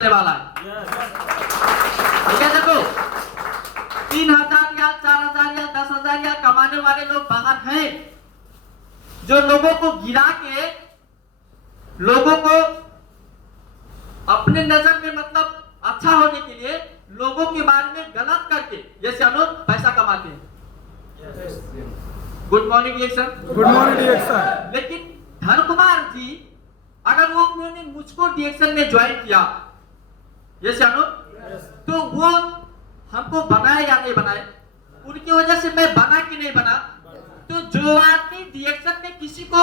वाला है। ठीक है, देखो 3,000 या 4,000 या 10,000 या कमाने वाले लोग बाहर हैं, जो लोगों को गिरा के, लोगों को अपने नजर में मतलब अच्छा होने के लिए लोगों के बारे में गलत करके जैसे हम लोग पैसा कमाते हैं। गुड मॉर्निंग डिएक्शन। गुड मॉर्निंग डिएक्शन। लेकिन धन कुमार जी, अगर वो उन्होंने मुझको डिएक्शन में ज्वाइन किया, यस या नो, तो वो हमको बनाए या नहीं बनाए, उनकी वजह से मैं बना कि नहीं बना। तो जो आदमी डिएक्शन में किसी को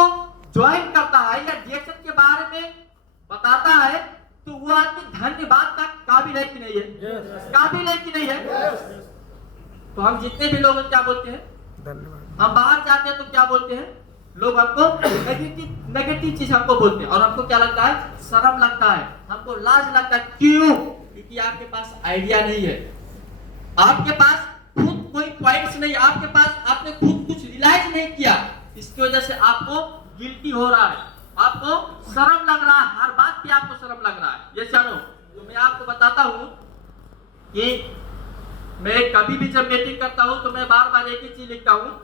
ज्वाइन करता है या डिएक्शन के बारे में बताता है, तो वो आदमी धन्यवाद का काबिल है कि नहीं है? काबिल है कि नहीं है? तो हम जितने भी लोग क्या बोलते हैं, हम बाहर जाते हैं तो क्या बोलते हैं, लोग हमको नेगेटिव चीज हमको बोलते हैं और हमको क्या लगता है, शर्म लगता है, हमको लाज लगता है। क्यों? क्योंकि आपके पास आइडिया नहीं है, आपके पास खुद कोई पॉइंट्स नहीं, आपके पास आपने खुद कुछ रियलाइज नहीं किया, इसकी वजह से आपको गिल्टी हो रहा है, आपको शर्म लग रहा है, हर बात पे आपको शर्म लग रहा है। ये जानो, तो मैं आपको बताता हूँ कि मैं कभी भी जब मीटिंग करता हूँ तो मैं बार बार एक ही चीज लिखता हूँ,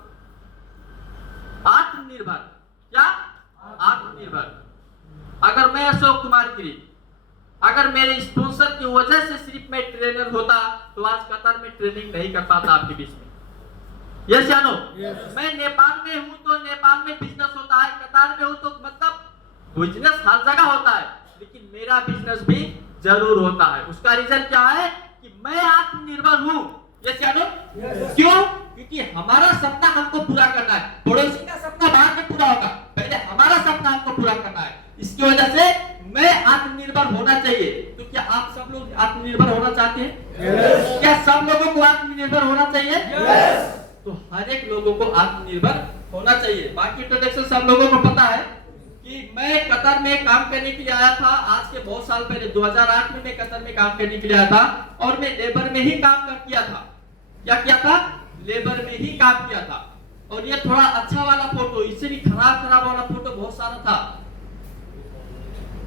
आत्मनिर्भर। क्या? आत्मनिर्भर। अगर मैं अशोक कुमार गिरी, अगर मेरे स्पॉन्सर की वजह से सिर्फ मैं ट्रेनर होता तो आज कतर में ट्रेनिंग नहीं कर पाता आपके बीच में। यस या नो? मैं नेपाल में हूं तो नेपाल में बिजनेस होता है, कतार में हूं तो मतलब बिजनेस हर जगह होता है, लेकिन मेरा बिजनेस भी जरूर होता है। उसका रीजन क्या है कि मैं आत्मनिर्भर हूं। यस या नो? क्यों? क्योंकि हमारा सपना हमको पूरा करना है, पड़ोसी का सपना बाद में पूरा होगा, पहले हमारा सपना हमको पूरा करना है। इसकी वजह से मैं आत्मनिर्भर होना चाहिए। तो क्या आप सब लोग आत्मनिर्भर होना चाहते हैं? क्या सब लोगों को आत्मनिर्भर होना चाहिए? तो हर एक लोगों को आत्मनिर्भर होना चाहिए। बाकी इंट्रोडक्शन सब लोगों को पता है कि मैं कतर में काम करने के लिए आया था, आज के बहुत साल पहले 2008 में मैं कतर में काम करने के लिए आया था और मैं लेबर में ही काम किया था। क्या किया था? लेबर में ही काम किया था। और ये थोड़ा अच्छा वाला फोटो, इससे भी खराब वाला फोटो बहुत सारा था।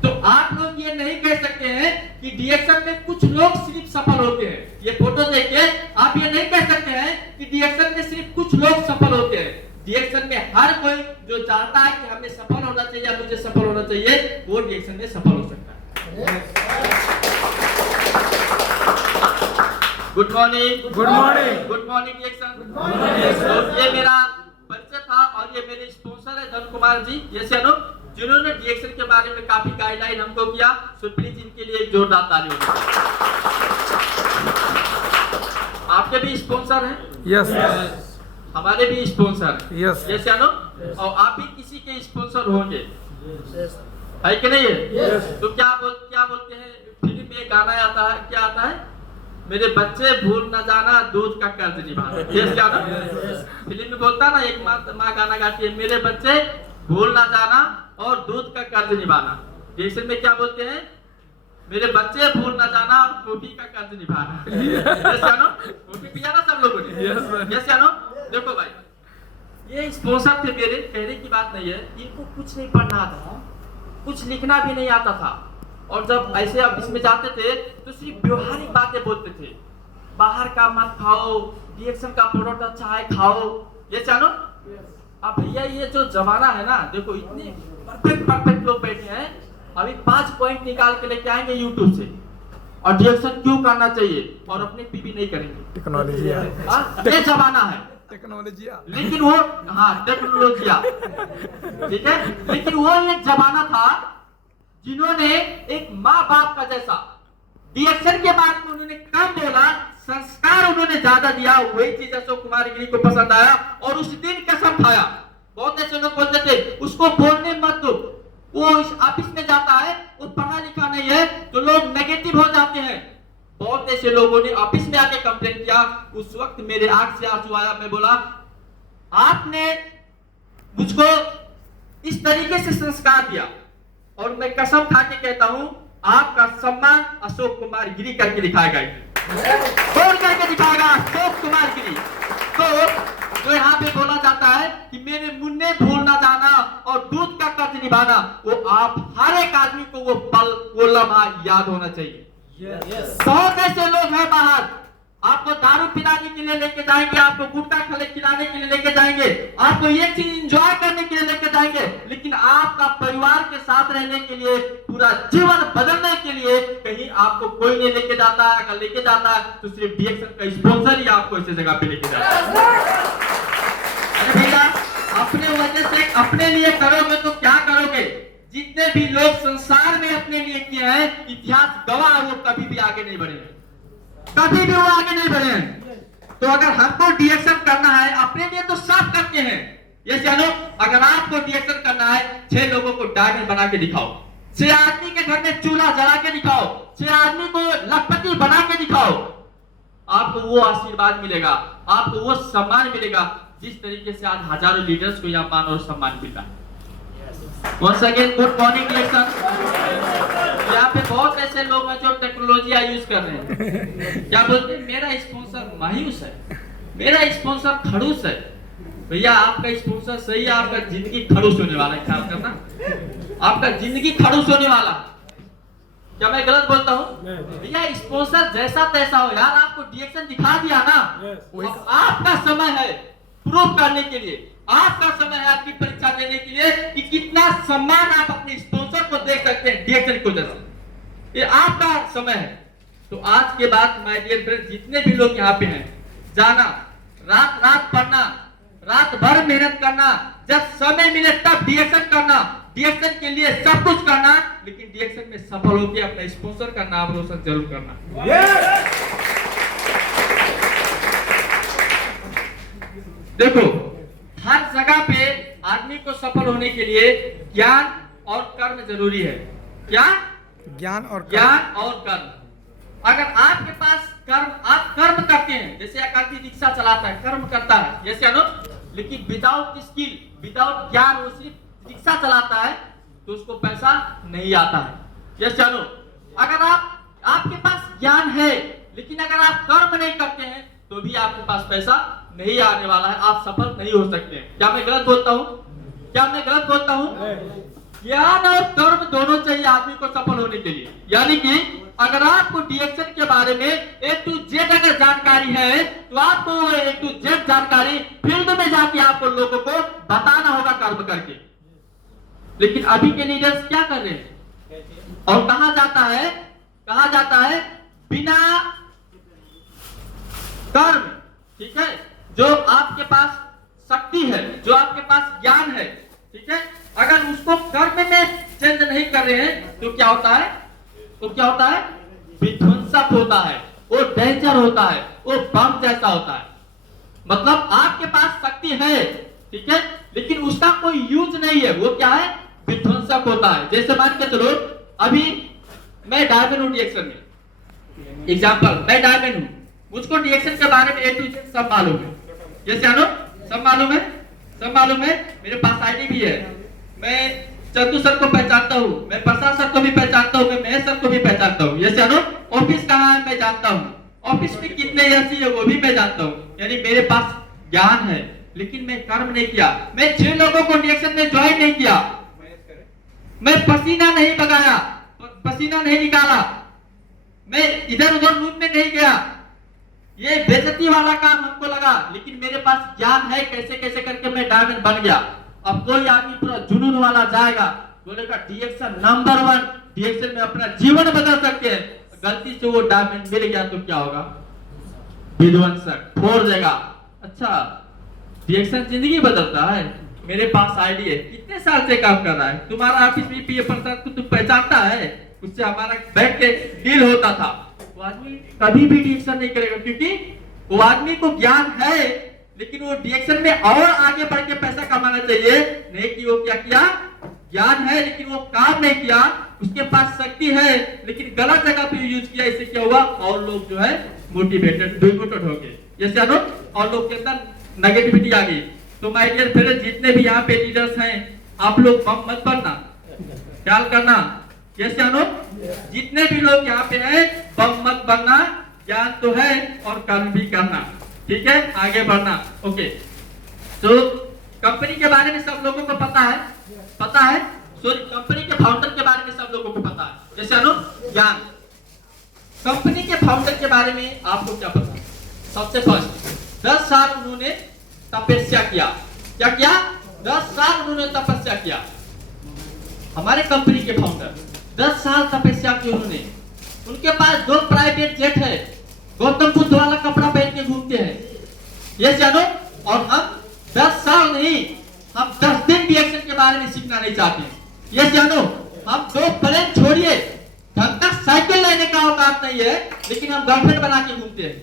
तो आप लोग ये नहीं कह सकते हैं कि डिएक्शन में कुछ लोग सिर्फ सफल होते हैं। ये फोटो देख के आप ये नहीं कह सकते हैं कि डिएक्शन में सिर्फ कुछ लोग सफल होते हैं। डिएक्शन में हर कोई जो चाहता है कि हमें सफल होना चाहिए या मुझे सफल होना चाहिए, वो डिएक्शन में सफल हो सकता है। Good morning. Good morning. Good morning डिएक्शन। तो ये मेरा परिचय था और ये मेरे स्पॉन्सर है धन कुमार जी, ये अनु, जिन्होंने डिएक्शन के बारे में काफी गाइडलाइन हमको किया। सो प्लीज इनके लिए एक जोरदार ताली हो। आपके भी स्पॉन्सर हैं? यस। हमारे भी स्पॉन्सर हैं। यस। जैसे अनु, और आप भी किसी के स्पॉन्सर होंगे, है कि नहीं है? तो क्या बोलते हैं फिल्म में गाना आता है, क्या आता है, मेरे बच्चे भूल न जाना दूध का कर्ज निभाना। यस क्या ना? फिल्म में बोलता ना, एक माँ गाना गाती है, मेरे बच्चे भूल न जाना और दूध का कर्ज निभाना। डिएक्शन में क्या बोलते हैं, मेरे बच्चे भूल न जाना और कॉफी का कर्ज निभाना। यस क्या ना? कॉफी पिया ना सब लोगों ने? यस क्या ना? देखो भाई, ये स्पॉन्सर थे मेरे, कहने की बात नहीं है, इनको कुछ नहीं पढ़ना आता था, कुछ लिखना भी नहीं आता था, और जब ऐसे आप इसमें जाते थे तो सिर्फ व्यवहारिक बातें बोलते थे, बाहर का मत खाओ, डिएक्शन का प्रोडक्ट अच्छा है खाओ। ये जानो, अब भैया ये जो जमाना है ना, देखो इतने परफेक्ट लोग बैठे हैं, अभी 5 पॉइंट निकाल के लेके आएंगे यूट्यूब से, और डिएक्शन क्यों करना चाहिए, और अपने पीपी नहीं करेंगे। टेक्नोलॉजी ये जमाना है, टेक्नोलॉजी। लेकिन वो, हाँ टेक्नोलॉजिया, ठीक है, लेकिन वो एक जमाना था जिन्होंने एक माँ बाप का जैसा डिएक्शन के बाद में उन्होंने कम बोला, संस्कार उन्होंने ज्यादा दिया। वही चीज अशोक कुमार गिरी को पसंद आया और उस दिन कसम खाया। बहुत ऐसे लोग बोलते थे उसको बोलने मत दो, वो इस ऑफिस में जाता है, वो पढ़ा लिखा नहीं है, तो लोग नेगेटिव हो जाते हैं। बहुत ऐसे लोगों ने ऑफिस में आके कंप्लेन किया। उस वक्त मेरे आंख से आंसू आया। मैं बोला, आपने मुझको इस तरीके से संस्कार दिया, और मैं कसम खा के कहता हूं, आपका सम्मान अशोक कुमार गिरी करके दिखाएगा, कौन करके दिखाएगा? अशोक कुमार गिरी। तो जो यहाँ पे बोला जाता है कि मेरे मुन्ने भूल ना जाना और दूध का कर्ज निभाना, वो आप हर एक आदमी को वो पल, वो लम्हा याद होना चाहिए। बहुत ऐसे लोग हैं बाहर, आपको दारू पिलाने के लिए लेके जाएंगे, आपको गुटखा खिलाने के लिए लेके जाएंगे, आपको ये चीज एंजॉय करने के लिए लेके जाएंगे, लेकिन आपका परिवार के साथ रहने के लिए, पूरा जीवन बदलने के लिए कहीं आपको कोई नहीं लेके जाता है। अगर लेके जाता है तो सिर्फ डीएक्शन का स्पॉन्सर ही आपको इस जगह पे लेके जाता है। अरे भैया, अपने वजह से अपने लिए करोगे तो क्या करोगे? जितने भी लोग संसार में अपने लिए किए हैं, इतिहास गवाह, वो कभी भी आगे नहीं बढ़े, कभी भी वो आगे नहीं बढ़े। तो अगर हमको डीएक्शन करना है अपने लिए तो सब करते हैं। ये जानो, अगर आपको डीएक्शन करना है, 6 लोगों को डायमंड बना के दिखाओ, 6 आदमी के घर में चूल्हा जला के दिखाओ, 6 आदमी को लखपति बना के दिखाओ, आपको वो आशीर्वाद मिलेगा, आपको वो सम्मान मिलेगा जिस तरीके से आज हजारों लीडर्स को यहाँ मान और सम्मान मिल रहा है। Once again, good morning election। यहाँ पे बहुत ऐसे लोग हैं जो टेक्नोलॉजी यूज कर रहे हैं, क्या बोलते हैं, मेरा स्पॉन्सर मायूस है, मेरा स्पॉन्सर खड़ूस है। भैया, आपका स्पॉन्सर सही है, आपका जिंदगी खड़ूस होने वाला है, ख्याल करना, आपका जिंदगी खड़ूस होने वाला। क्या मैं गलत बोलता हूँ? भैया, स्पॉन्सर जैसा तैसा हो यार, आपको डीएक्शन दिखा दिया ना, अब आपका समय है प्रूव करने के लिए, आपका समय है आपकी परीक्षा देने के लिए कि कितना सम्मान आप अपने स्पॉन्सर को दे सकते हैं डीएक्शन की वजह से। ये आपका समय है। तो आज के बाद माय डियर फ्रेंड, जितने भी लोग यहाँ पे हैं, जाना, रात रात पढ़ना, रात भर मेहनत करना, जब समय मिले तब डीएक्शन करना, डीएक्शन के लिए सब कुछ करना, लेकिन डीएक्शन में सफल होकर अपना स्पॉन्सर का नाम रोशन जरूर करना। देखो, हर जगह पे आदमी को सफल होने के लिए ज्ञान और कर्म जरूरी है। क्या? ज्ञान और कर्म। अगर आपके पास कर्म, आप कर्म करते हैं, जैसे एक आदमी रिक्शा चलाता है, कर्म करता है, जैसे लेकिन विदाउट स्किल, विदाउट ज्ञान, वो सिर्फ रिक्शा चलाता है तो उसको पैसा नहीं आता है। यस जानो, अगर आपके पास ज्ञान है लेकिन अगर आप कर्म नहीं करते हैं तो भी आपके पास पैसा नहीं आने वाला है, आप सफल नहीं हो सकते। क्या मैं गलत बोलता हूँ? क्या मैं गलत बोलता हूँ? ज्ञान और कर्म दोनों चाहिए आदमी को सफल होने के लिए। यानी कि अगर आपको डीएक्शन के बारे में A to Z अगर जानकारी है तो आपको A to Z जानकारी फील्ड में जाके आपको लोगों को बताना होगा कर्म करके। लेकिन अभी के लीडर्स क्या कर रहे हैं और कहा जाता है बिना कर्म, ठीक है, जो आपके पास शक्ति है, जो आपके पास ज्ञान है, ठीक है, अगर उसको कर्म में चेंज नहीं कर रहे हैं तो क्या होता है? विध्वंसक होता है, वो डेंजर होता है, वो बम जैसा होता है। मतलब आपके पास शक्ति है, ठीक है, लेकिन उसका कोई यूज नहीं है, वो क्या है? विध्वंसक होता है। जैसे मान के चलो, अभी मैं डायमंड हूं डीएक्शन में, एग्जाम्पल, मैं डायमंड हूं, मुझको डीएक्शन के बारे में A to Z सब मालूम है। जैसे सब मालूम है, मेरे पास आईडी भी है, मैं चंदू सर को पहचानता हूँ, मैं प्रसाद सर को भी पहचानता हूँ, मैं महेश सर को भी पहचानता हूँ। जैसे ऑफिस कहाँ है मैं जानता हूँ, ऑफिस में कितने एसी है वो भी मैं जानता हूँ। यानी मेरे पास ज्ञान है लेकिन मैं कर्म नहीं किया, मैं 6 लोगों को डीएक्शन में ज्वाइन नहीं किया, मैं पसीना नहीं बगाया, पसीना नहीं निकाला, मैं इधर उधर रूम में नहीं गया, ये बेइज्जती वाला काम हमको लगा, लेकिन मेरे पास ज्ञान है, कैसे कैसे करके मैं डायमंड बन गया। अब कोई आदमी पूरा जुनून वाला जाएगा, बोलेगा डीएक्शन नंबर 1, डीएक्शन में अपना जीवन बदल सकते हैं, गलती से वो डायमंड मिल गया तो क्या होगा? विध्वंसक, फोड़ देगा। अच्छा, डीएक्शन जिंदगी बदलता है? मेरे पास आईडी है, कितने साल से काम कर रहा है, तुम्हारा ऑफिस में पीए प्रसाद को तुम पहचानता है, उससे हमारा बैठ के डील होता था। वो आदमी कभी भी डीएक्शन नहीं करेगा क्योंकि वो आदमी को ज्ञान है, लेकिन वो डीएक्शन में और आगे बढ़ के पैसा कमाना चाहिए, नहीं कि वो क्या किया? ज्ञान है लेकिन वो काम नहीं किया, उसके पास शक्ति है लेकिन गलत जगह पे यूज किया, इससे क्या हुआ? और लोग जो है मोटिवेटेड, डिमोटिवेटेड हो गए, जैसे और लोग के अंदर नेगेटिविटी आ गई। तो माय डियर फ्रेंड्स, जितने भी यहाँ पे लीडर्स हैं, आप लोग बम मत बनना, ख्याल करना। जैसे जितने भी लोग यहाँ पे हैं, बम मत बनना, ज्ञान तो है और कर्म भी करना, ठीक है, आगे बढ़ना। ओके, तो कंपनी के बारे में सब लोगों को पता है, सॉरी, कंपनी के फाउंडर के बारे में सब लोगों को पता है। जैसे ज्ञान, कंपनी के फाउंडर के बारे में आपको क्या पता? सबसे फर्स्ट 10 साल उन्होंने तपस्या किया। क्या किया? 10 साल उन्होंने तपस्या किया। हमारे कंपनी के फाउंडर 10 साल तपस्या की उन्होंने। उनके पास 2 प्राइवेट जेट है, गौतम बुद्ध वाला कपड़ा पहन के घूमते हैं, ये जानो। और हम 10 साल नहीं, हम 10 दिन DXN के बारे में सीखना नहीं चाहते, ये जानो। हम 2 प्लेन छोड़िए, ढंग का साइकिल लेने का औकात नहीं है, लेकिन हम गर्लफ्रेंड बना के घूमते हैं।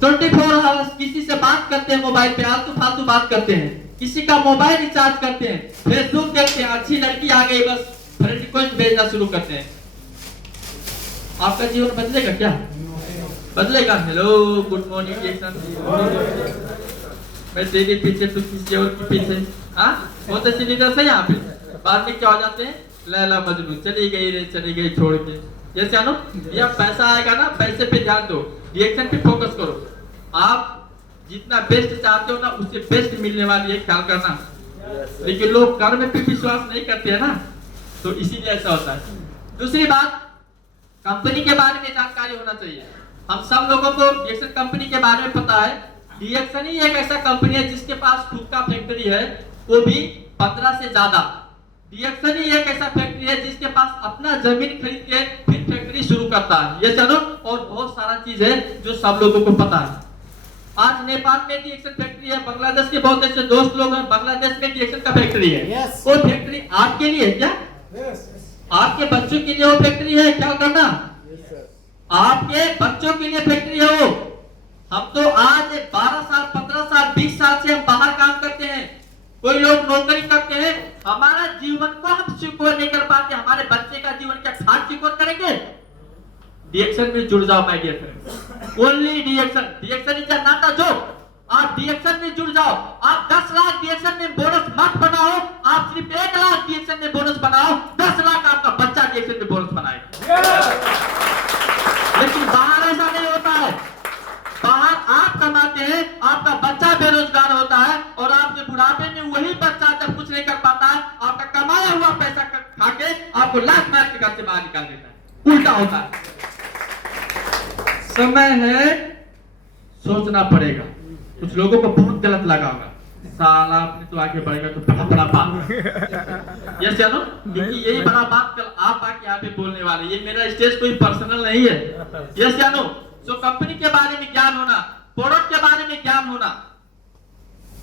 24 आवर्स किसी से बात करते हैं, मोबाइल पे आलतू फालतू बात करते हैं, किसी का मोबाइल रिचार्ज करते हैं, फेसबुक देखते हैं, अच्छी लड़की आ गई बस फ्रेंड रिक्वेस्ट भेजना शुरू करते हैं। आपका जीवन बदलेगा क्या? बदलेगा? Hello, good morning DXN। मैं तेरे पीछे, तू किसी और के पीछे। हाँ, बहुत अच्छी लीडर्स है यहाँ पे। बाद में क्या हो जाते हैं? लैला मजनू, चली गई रे चली गई छोड़ के। ये जानो, यह पैसा आएगा ना, पैसे पे ध्यान दो, DXN पे फोकस करो। आप जितना बेस्ट चाहते हो ना, उससे बेस्ट मिलने वाली है, ख्याल करना। लेकिन लोग कर्म पे विश्वास नहीं करते हैं ना, तो इसीलिए ऐसा होता है। दूसरी बात, कंपनी के बारे में जानकारी होना चाहिए। हम सब लोगों को DXN कंपनी के बारे में पता है। DXN ही एक ऐसा कंपनी है जिसके पास खुद का फैक्ट्री है, वो भी 15 से ज्यादा। DXN ही एक ऐसा फैक्ट्री है जिसके पास अपना जमीन खरीद के फिर फैक्ट्री शुरू करता है, ये चलो। और बहुत सारा चीज है जो सब लोगों को पता है। आज नेपाल में DXN फैक्ट्री है, बांग्लादेश के बहुत ऐसे दोस्त लोग हैं, बांग्लादेश में DXN का फैक्ट्री है। वो फैक्ट्री आपके लिए है क्या? आपके बच्चों के लिए वो फैक्ट्री है, क्या करना? आपके बच्चों के लिए फैक्ट्री है वो। हम तो आज 12 साल 15 साल 20 साल से हम बाहर काम करते हैं, कोई लोग नौकरी करते हैं। हमारा जीवन को हम सिक्योर नहीं कर पाते, हमारे बच्चे का जीवन क्या खाद सिक्योर करेंगे? DXN में जुड़ जाओ my dear friend. Only DXN is a not a job. आप DXN में जुड़ जाओ। आप 10 लाख DXN में बोनस मत बनाओ, आप सिर्फ 1 लाख DXN में बोनस बनाओ, 10 लाख आपका बच्चा DXN में बोनस बनाएगा। लेकिन बाहर ऐसा नहीं होता है। बाहर आप कमाते हैं, आपका बच्चा बेरोजगार होता है, और आपके बुढ़ापे में वही बच्चा जब कुछ नहीं कर पाता है, आपका कमाया हुआ पैसा खा के आपको लाख मार के घर से बाहर निकाल देता है। उल्टा होता है। समय है, सोचना पड़ेगा। कुछ लोगों को बहुत गलत लगा होगा, साला आपने तो आगे बढ़ेगा तो बड़ा बड़ा बात। ये चलो, क्योंकि यही बड़ा बात कल आप आके यहाँ पे बोलने वाले। ये मेरा स्टेज कोई पर्सनल नहीं है। यस या नो? सो कंपनी के बारे में ज्ञान होना, प्रोडक्ट के बारे में ज्ञान होना।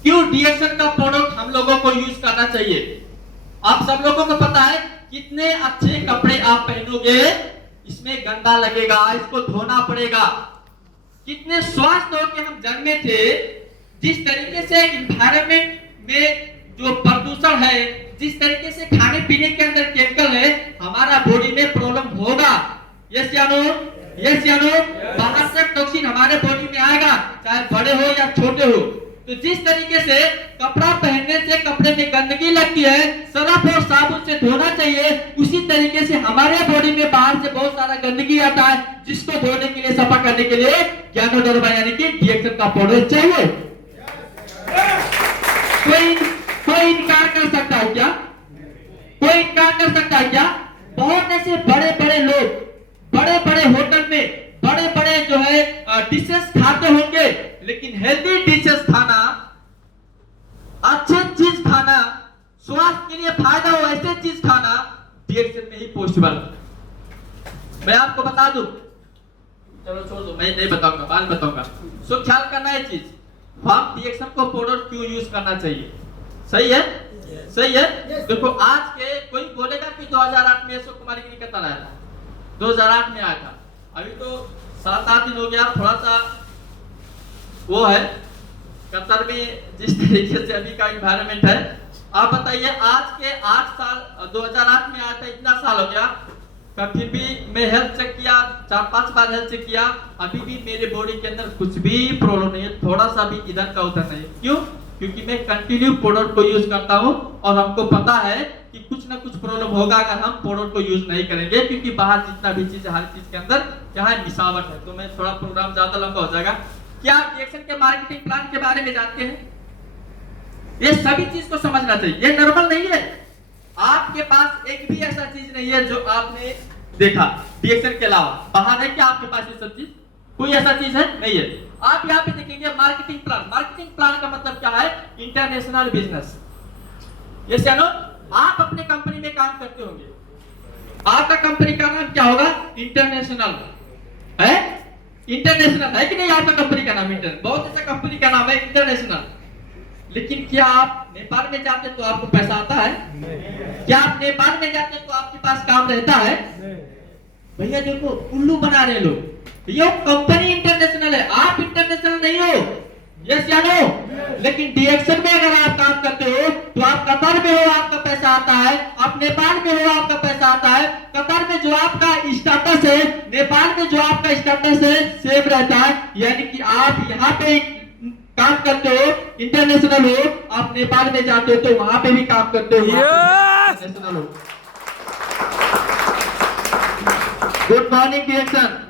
क्यों DXN का प्रोडक्ट हम लोगों को यूज करना चाहिए? आप सब लोगों को पता है, कितने अच्छे कपड़े आप पहनोगे, इसमें गंदा लगेगा, इसको धोना पड़ेगा। कितने स्वास्थ्य होकर हम जन्मे थे, जिस तरीके से एनवायरनमेंट में जो प्रदूषण है, जिस तरीके से खाने पीने के अंदर केमिकल है, हमारा बॉडी में प्रॉब्लम होगा। यस या नो? यस या नो? बाहर से टॉक्सिन हमारे बॉडी में आएगा, चाहे बड़े हो या छोटे हो। तो जिस तरीके से कपड़ा पहनने से कपड़े में गंदगी लगती है, सरफ और साबुन से धोना चाहिए, उसी तरीके से हमारे बॉडी में बाहर से बहुत सारा गंदगी आता है, जिसको धोने के लिए, सफा करने के लिए ज्ञानोदर्मा यानी कि DXN का प्रोडक्ट चाहिए। कोई इनकार कर सकता है क्या? कोई इनकार कर सकता है क्या? बहुत ऐसे बड़े बड़े लोग बड़े बड़े होटल में बड़े बड़े जो है डिशेस खाते होंगे, लेकिन हेल्दी डिशेस खाना, अच्छे चीज खाना, स्वास्थ्य के लिए फायदा हो ऐसे चीज खाना DXN में ही पॉसिबल। मैं आपको बता दूं, चलो छोड़ दो, मैं नहीं बताऊंगा, बाद में बताऊंगा। सो ख्याल करना है चीज, हम DXN को प्रोडक्ट क्यों यूज करना चाहिए? सही है? सही है? देखो, आज के कोई बोलेगा कि 2008 में अशोक कुमार गिरी कतर आया था, 2008 में आया था। अभी तो 7-8 दिन हो गया, थोड़ा सा वो है कतर में जिस तरीके से अभी का एनवायरनमेंट है। आप बताइए, आज के 8 साल 2008 में आया था, इतना साल हो गया, फिर भी मैं हेल्थ चेक किया, 4-5 बार हेल्थ चेक किया, अभी भी मेरे बॉडी के अंदर कुछ भी प्रॉब्लम नहीं है, थोड़ा सा भी इधर का उधर नहीं। क्यों? क्योंकि मैं कंटिन्यू प्रोडक्ट को यूज करता हूं, और हमको पता है कि कुछ ना कुछ प्रॉब्लम होगा अगर हम प्रोडक्ट को यूज नहीं करेंगे, क्योंकि बाहर जितना भी चीज है, हर चीज के अंदर क्या है, मिसावट है। तो मैं थोड़ा प्रोग्राम ज्यादा लंबा हो जाएगा। क्या आप DXN के मार्केटिंग प्लान के बारे में जानते हैं? ये सभी चीज को समझना चाहिए, ये नॉर्मल नहीं है। आपके पास एक भी ऐसा चीज नहीं है जो आपने देखा। डीएक्शन के अलावा बाहर है क्या आपके पास ये सब चीज? कोई ऐसा चीज है? नहीं है। आप यहाँ पे देखेंगे मार्केटिंग प्लान। मार्केटिंग प्लान का मतलब क्या है? International business. यस या नो? आप अपने कंपनी में काम करते होंगे, आपका कंपनी का नाम क्या होगा? इंटरनेशनल है। इंटरनेशनल है कि नहीं? आपका कंपनी का नाम इंटरनेशनल, बहुत ऐसा कंपनी का नाम है इंटरनेशनल। लेकिन क्या आप नेपाल में जाते तो आपको पैसा आता है? क्या आप नेपाल में जाते तो आपके पास काम रहता है? भैया देखो उल्लू बना रहे लोग। ये कंपनी इंटरनेशनल है, आप इंटरनेशनल नहीं हो। यस या नो? लेकिन डीएक्शन में अगर आप काम करते हो तो आप कतर में हो, आपका पैसा आता है। आप नेपाल में हो, आपका पैसा आता है। कतर में जो आपका स्टेटस है, नेपाल में जो आपका स्टेटस है, सेम रहता है। यानी कि आप यहाँ पे काम करते हो, इंटरनेशनल हो। आप नेपाल में जाते हो तो वहां पे भी काम करते हो, इंटरनेशनल हो। Good morning डीएक्शन।